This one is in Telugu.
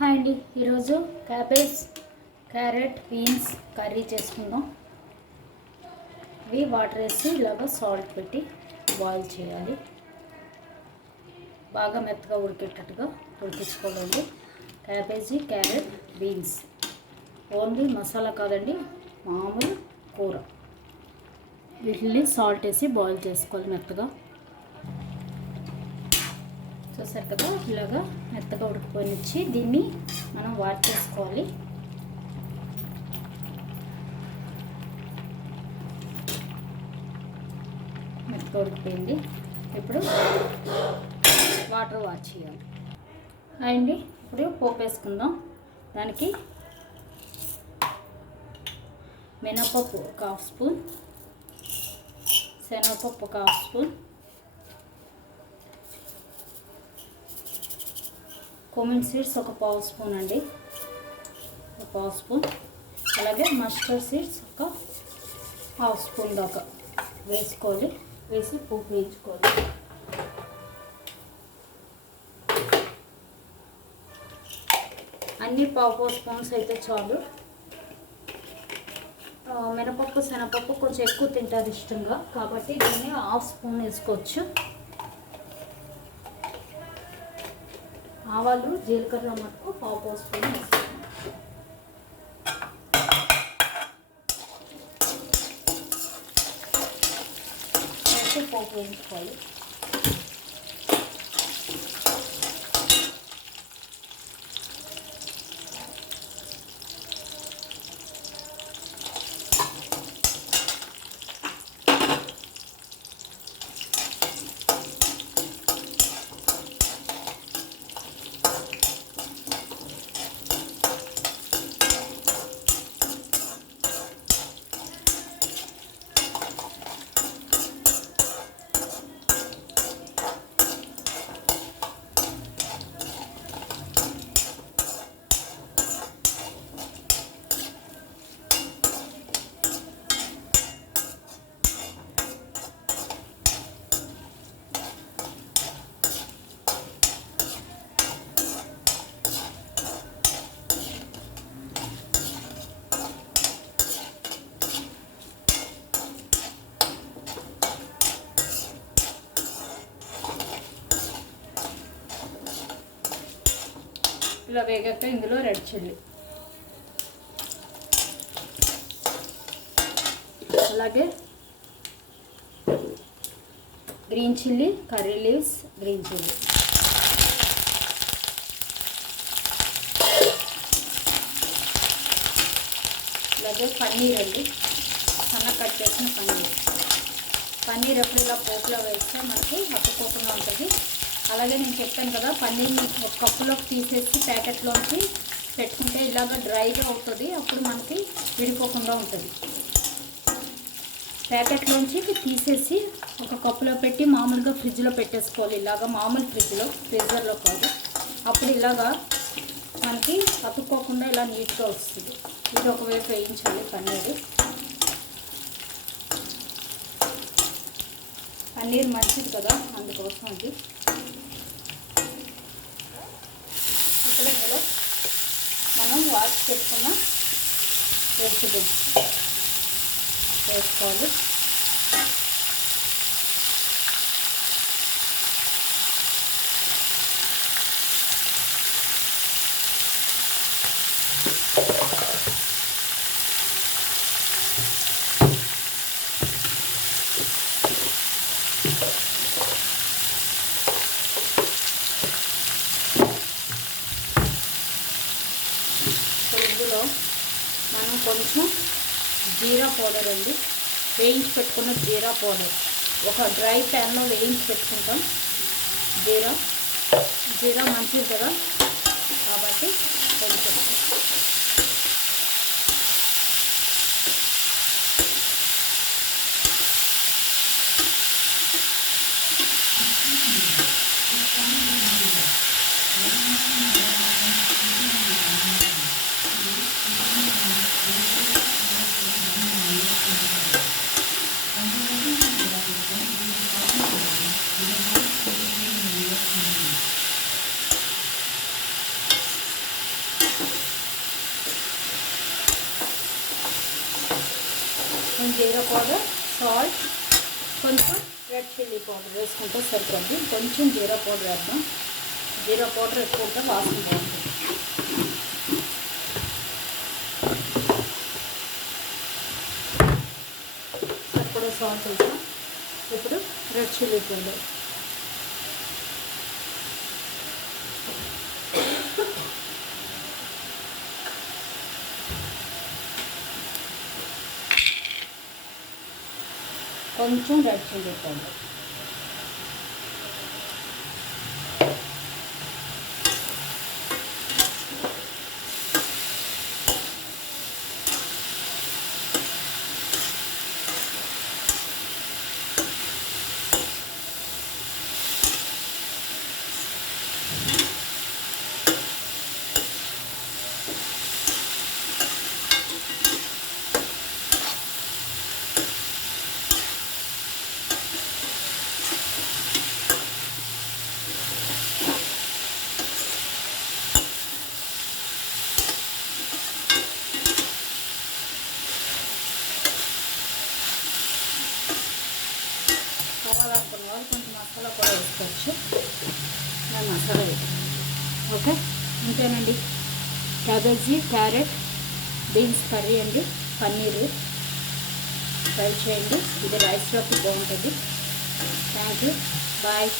హాయ్ అండి, ఈరోజు క్యాబేజ్, క్యారెట్, బీన్స్ కర్రీ చేసుకుందాం. ఇవి వాటర్ వేసి ఇలాగ సాల్ట్ పెట్టి బాయిల్ చేయాలి. బాగా మెత్తగా ఉడికేటట్టుగా ఉడికించుకోవాలి. Cabbage, carrot, beans only masala కాదండి, మామూలు కూర. వీటిని సాల్ట్ వేసి బాయిల్ చేసుకోవాలి మెత్తగా. చూసారు కదా, ఇలాగా మెత్తగా ఉడికిపోయినిచ్చి దీన్ని మనం వాష్ చేసుకోవాలి. మెత్తగా ఉడికిపోయింది. ఇప్పుడు వాటర్ వాష్ చేయాలి అండి. ఇప్పుడు పోపు వేసుకుందాం. దానికి మినపప్పు ఒక హాఫ్ స్పూన్, శనగపప్పు ఒక హాఫ్ స్పూన్, కొమిన్ సీడ్స్ ఒక పావు స్పూన్ అండి, ఒక పావు స్పూన్. అలాగే మస్టర్డ్ సీడ్స్ ఒక హాఫ్ స్పూన్ దాకా వేసుకోవాలి. వేసి పోపు వేయించుకోవాలి. అన్ని పావు స్పూన్స్ అయితే చాలు. మినపప్పు, శనగపప్పు కొంచెం ఎక్కువ తింటారు ఇష్టంగా, కాబట్టి దీన్ని హాఫ్ స్పూన్ వేసుకోవచ్చు. ఆవాలు, జీలకర్ర మటుకు పావు స్పూన్ వేసుకుంటాం. వేసి పోపు వేయించుకోవాలి. ఇలా వేగాక ఇందులో రెడ్ చిల్లీ, అలాగే green chilli, curry leaves, green chilli, అలాగే పన్నీర్ అండి, సన్న కట్ చేసిన పన్నీర్ ఎప్పుడు ఇలా పోపులో వేస్తే మనకి అతుక్కోకుండా ఉంటుంది. అలాగే నేను చెప్పాను కదా, పన్నీర్ని ఒక కప్పులోకి తీసేసి ప్యాకెట్లోంచి పెట్టుకుంటే ఇలాగ డ్రైగా అవుతుంది. అప్పుడు మనకి విడిపోకుండా ఉంటుంది. ప్యాకెట్లోంచి తీసేసి ఒక కప్పులో పెట్టి మామూలుగా ఫ్రిడ్జ్లో పెట్టేసుకోవాలి. ఇలాగ మామూలు ఫ్రిడ్జర్లో కాదు. అప్పుడు ఇలాగా మనకి అతుక్కోకుండా ఇలా నీట్గా వస్తుంది. ఇది ఒకవైపు వేయించాలి పన్నీర్ మంచిది కదా, అందుకోసం అది. ఇప్పుడు ఇందులో మనం వాష్ చేసుకున్న వెజిటబుల్స్ వేసుకోవాలి. ఇందులో మనం కొంచెం జీరా పౌడర్ అండి, వేయించి పెట్టుకున్న జీరా పౌడర్ ఒక డ్రై ప్యాన్లో వేయించి పెట్టుకుంటాం. జీరా మంచిది కదా, కాబట్టి కొంచెం కొంచెం జీరా పౌడర్, సాల్ట్, కొంచెం రెడ్ చిల్లీ పౌడర్ వేసుకుంటే సరిపోద్ది. కొంచెం జీరా పౌడర్ వేద్దాం. జీరా పౌడర్ ఎక్కువ ఉంటే వాసన బాగుంటుంది. సరిపడా సాల్ట్ వేసాం. ఇప్పుడు రెడ్ చిల్లీ పౌడర్, కొంచెం రెడ్ చిల్లీ పౌడర్, కావాలనుకున్న వాళ్ళు కొంచెం మసాలా కూడా వేసుకోవచ్చు. నేను మసాలా వేస్తాను. ఓకే, ఇంతేనండి. క్యాబేజీ, క్యారెట్, బీన్స్ కర్రీ అండి. పన్నీరు ట్రై చేయండి. ఇది రైస్లోకి బాగుంటుంది. Thank you, bye.